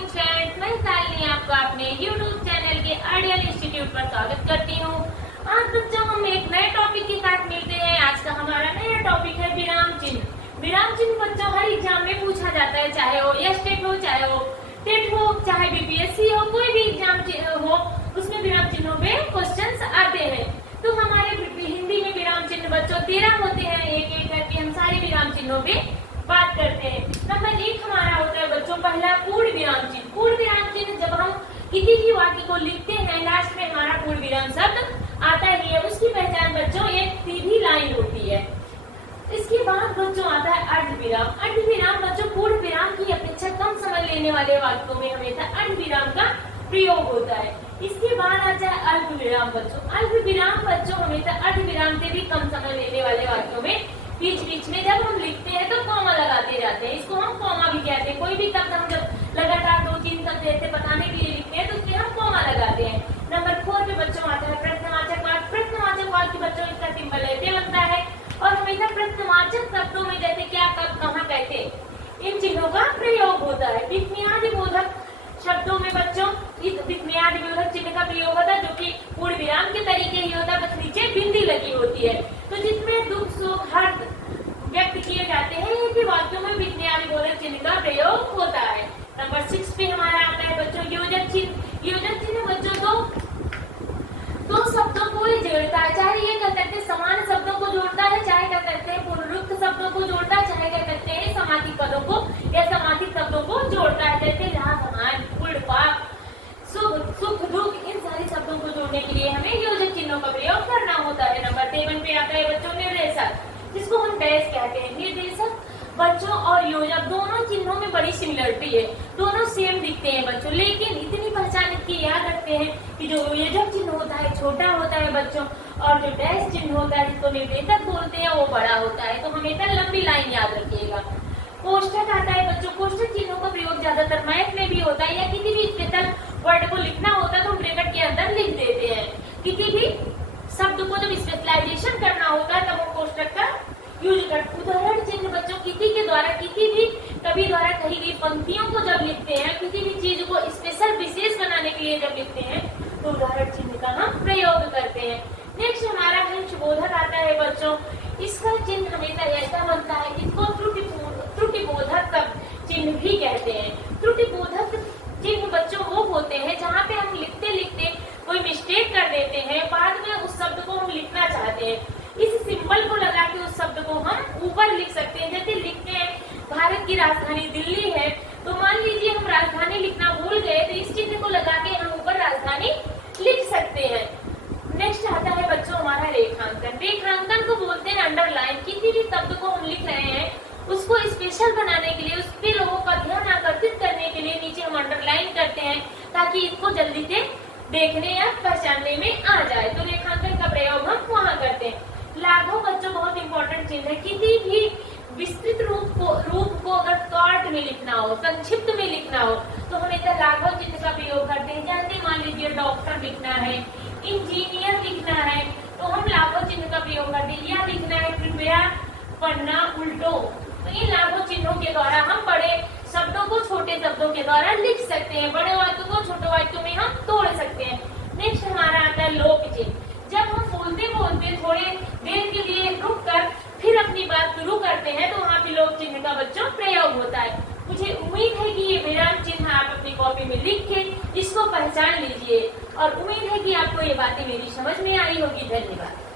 Morning friends, मैं शालिनी आपका अपने YouTube चैनल के आइडियल इंस्टीट्यूट पर स्वागत करती हूँ। आज बच्चों हम एक नए टॉपिक के साथ मिलते हैं। आज का हमारा नया टॉपिक है विराम चिन्ह। विराम चिन्ह बच्चों हर एग्जाम में पूछा जाता है, चाहे वो टेट हो, चाहे वो टेट हो, चाहे बीपीएससी हो, कोई भी एग्जाम हो, उसमें विराम चिन्हों पे क्वेश्चन आते हैं। तो हमारे हिंदी में विराम चिन्ह बच्चों 13 होते हैं। एक एक करके हम सारे विराम चिन्हों पे बात करते हैं। नंबर 1 हमारा होता है बच्चों पहला पूर्ण विराम चिन्ह। पूर्ण विराम चिन्ह जब हम किसी भी वाक्य को लिखते हैं, लास्ट में हमारा पूर्ण विराम शब्द आता ही है। उसकी पहचान बच्चों एक सीधी लाइन होती है। इसके बाद बच्चों आता है अर्धविराम। अर्धविराम बच्चों पूर्ण विराम की अपेक्षा कम समय लेने वाले वाक्यों में हमेशा अर्धविराम का प्रयोग होता है। इसके बाद आता है अल्पविराम बच्चों। अल्पविराम बच्चों हमेशा अर्धविराम से भी कम समय लेने वाले वाक्यों में बीच बीच में जब हम लिखते हैं तो कॉमा लगाते जाते हैं। इसको हम कॉमा भी कहते हैं। कोई भी शब्द हम जब लगातार 2-3 शब्द ऐसे बताने के लिए लिखते हैं तो उसमें हम कॉमा लगाते हैं। नंबर 4 पे बच्चों आता है प्रश्नवाचक वाक्य। प्रश्नवाचक वाक्य बच्चों इसका सिंबल ऐसे बनता है और हमेशा प्रश्नवाचक शब्दों में जैसे क्या, कब, कहाँ, कैसे इन चिन्हों का प्रयोग होता है। विस्मयादि बोधक शब्दों में बच्चों इस विस्मयादि बोधक चिन्ह का प्रयोग होता है, जो कि पूर्ण विराम के तरीके ही होता है, बस नीचे बिंदी लगी होती है। तो जिसमें दुख, सुख, हर्ष व्यक्त किए जाते हैं, ऐसे वाक्यों में विस्मयादि बोधक चिन्ह का प्रयोग होता है। नंबर 6 पे हमारा आता है बच्चों योजक चिन्ह। योजक चिन्ह बच्चों दो शब्दों को जोड़ता है। चाहे ये कह सकते हैं समान शब्दों को जोड़ता है, चाहे कह सकते हैं पुनरुक्त शब्दों को जोड़ता है, चाहे कह सकते हैं समासिक पदों को या समासिक शब्दों को जोड़ता है। जैसे जहाँ समान, पूर्ण, पाप, सुख, दुख, इन सारे शब्दों को जोड़ने के लिए हमें योजक चिन्हों का प्रयोग करना होता है। नंबर 7 पे आता है बच्चों निर्देशक, जिसको हम डैश कहते हैं। निर्देशक बच्चों और योजक दोनों चिन्हों में बड़ी सिमिलरिटी है, दोनों सेम दिखते हैं बच्चों, लेकिन इतनी पहचान इसकी याद रखते हैं कि जो योजक चिन्ह होता है छोटा होता है बच्चों, और जो डैश चिन्ह होता है जिसको निर्देशक बोलते हैं वो बड़ा होता है। तो हमेशा लंबी लाइन याद रखिएगा। कोष्ठक आता है बच्चों। कोष्ठक चिन्हों का प्रयोग ज्यादातर मैथ में भी होता है, या किसी भी स्पेशल वर्ड को लिखना होता है तो हम ब्रैकेट के अंदर लिख देते हैं। किसी भी शब्द को जब स्पेशलाइजेशन करना होता है तब हम कोष्ठक का यूज करते हैं। उदाहरण चिन्ह बच्चों किसी के द्वारा, किसी भी कवि द्वारा कही गई पंक्तियों को जब लिखते हैं, किसी भी चीज को स्पेशल विशेष बनाने के लिए जब लिखते हैं तो उदाहरण चिन्ह का हम प्रयोग करते हैं। नेक्स्ट हमारा अंशबोधक आता है बच्चों। इसका चिन्ह हमेशा ऐसा बनता है, इसको त्रुटिबोधक चिन्ह भी कहते हैं। त्रुटिबोधक चिन्ह बच्चों वो होते हैं जहाँ पे हम लिखते लिखते कोई मिस्टेक कर देते हैं, बाद में उस शब्द को हम लिखना चाहते हैं। इस सिंबल को लगा के उस शब्द को हम ऊपर लिख सकते हैं। जैसे लिखते हैं भारत की राजधानी दिल्ली है, तो मान लीजिए हम राजधानी लिखना भूल गए तो इस चिन्ह को लगा के हम ऊपर राजधानी लिख सकते हैं। नेक्स्ट आता है बच्चों हमारा रेखांकन। रेखांकन को बोलते हैं अंडरलाइन। किसी भी शब्द को हम लिख रहे हैं उसको स्पेशल बनाने के लिए, उस पे लोगों का ध्यान आकर्षित करने के लिए नीचे हम अंडरलाइन करते हैं ताकि इसको जल्दी से देखने या पहचानने में आ जाए। तो रेखांकन का प्रयोग हम वहाँ करते हैं। लाघव बच्चों बहुत इंपॉर्टेंट चिन्ह है। किसी भी विस्तृत रूप को अगर शॉर्ट में लिखना हो, संक्षिप्त में लिखना हो, तो हमेशा लाघव चिन्ह का प्रयोग करते हैं। जैसे मान लीजिए डॉक्टर लिखना है, इंजीनियर लिखना है, तो हम लाघव चिन्ह का प्रयोग करते हैं। या लिखना है कृपया पन्ना उल्टो, तो इन लाघव चिन्हों के द्वारा हम बड़े शब्दों को छोटे शब्दों के द्वारा लिख सकते हैं, बड़े वाक्यों को छोटे वाक्यों में हम तोड़ सकते हैं। नेक्स्ट हमारा आता है लोक चिन्ह। जब हम बोलते बोलते थोड़े देर के लिए रुक कर फिर अपनी बात शुरू करते हैं तो वहाँ पे लोक चिन्ह का बच्चों प्रयोग होता है। मुझे उम्मीद है कि ये विराम चिन्ह आप अपनी कॉपी में लिख के इसको पहचान लीजिए, और उम्मीद है कि आपको ये बातें मेरी समझ में आई होगी। धन्यवाद।